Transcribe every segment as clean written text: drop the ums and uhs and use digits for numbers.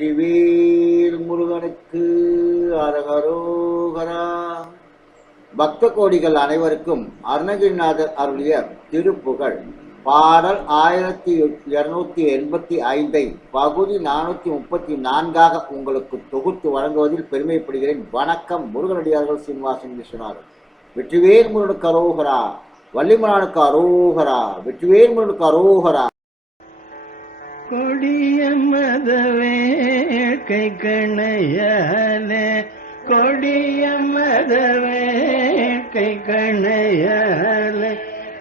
வெற்றிவேல் முருகனுக்கு அரகரோகரா. பக்த கோடிகள் அனைவருக்கும் அருணகிரிநாதர் அருளிய திருப்புகழ் பாடல் 1285 பகுதி 434 உங்களுக்கு தொகுத்து வழங்குவதில் பெருமைப்படுகிறேன். வணக்கம். முருகனடியார்கள் சீனிவாசன் விஸ்வநாதன். வெற்றிவேல் முருகனுக்கு அரோகரா, வள்ளிமலானுக்கு அரோகரா, வெற்றிவேல் முருகனுக்கு அரோகரா. கொடிய மதவேட்கை கணையாலே, கொடிய மதவேட்கை கணையாலே,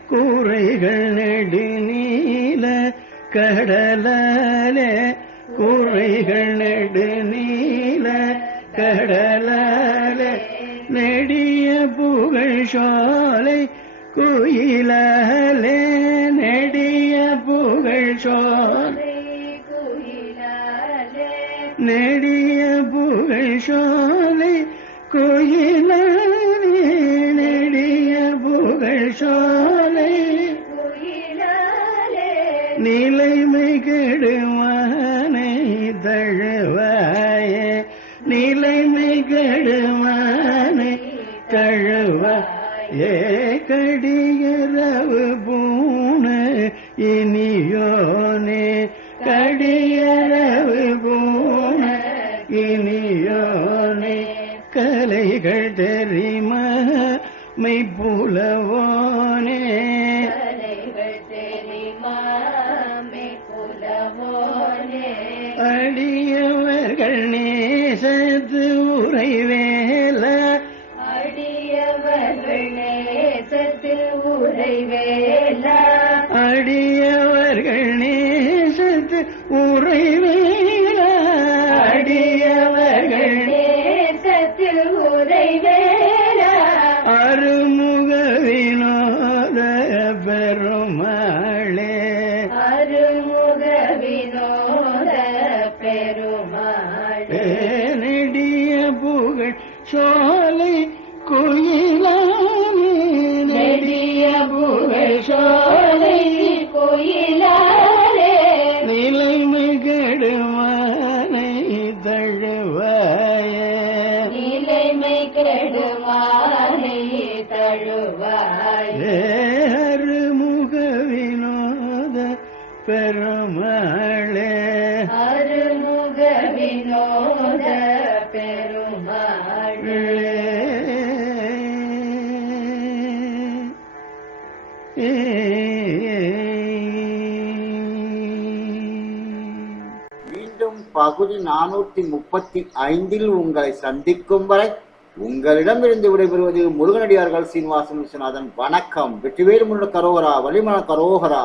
கூரைகள் நெடுநீல கடலாலே, கூரைகள் நெடுநீல கடலாலே, நெடிய புகழ் சோலை குயிலாலே, நெடிய புகழ் சோலை நெடிய புகழ் சோலை குயிலாலே, நெடிய புகழ் சோலை நிலைமை கெடுமானை தழுவாயே, நிலைமை கெடுமானை தழுவாயே, கடியரவு பூண இனியோனே, கடியரவு பூண இனியோனே, கலைகள் தெரியுமா மெய்ப்புலவோனே, கலைகள் தெரியுமா மெய்ப்புலவோனே, அடியவர்கள் நேசத்து உறைவேல, அடியவர்கள் நேசத்து உறைவேல, அடியவர்கள் நேசத்து உறைவேல, அடியவர்கள் நேசத்து உறைவேல, அருமுக வினோத பெருமாளே, அருமுக வினோத பெருமாளே, நெடிய புகழ் சோலை குயிலாலே, நெடிய புகழ் சோலை குயிலாலே, நிலைமை கெடுமானை தழுவாயே, நிலைமை கெடுமானை தழுவாயே, அருமுக வினோத பெருமாளே, அருமுக வினோத பெருமாளே. மீண்டும் பகுதி 435 உங்களை சந்திக்கும் வரை உங்களிடமிருந்து விடைபெறுவது முருகனடியார்கள் சீனிவாசன் விஸ்வநாதன். வணக்கம். வெற்றிவேல் முருகனுக்கு அரோகரா, வள்ளிமலானுக்கு அரோகரா.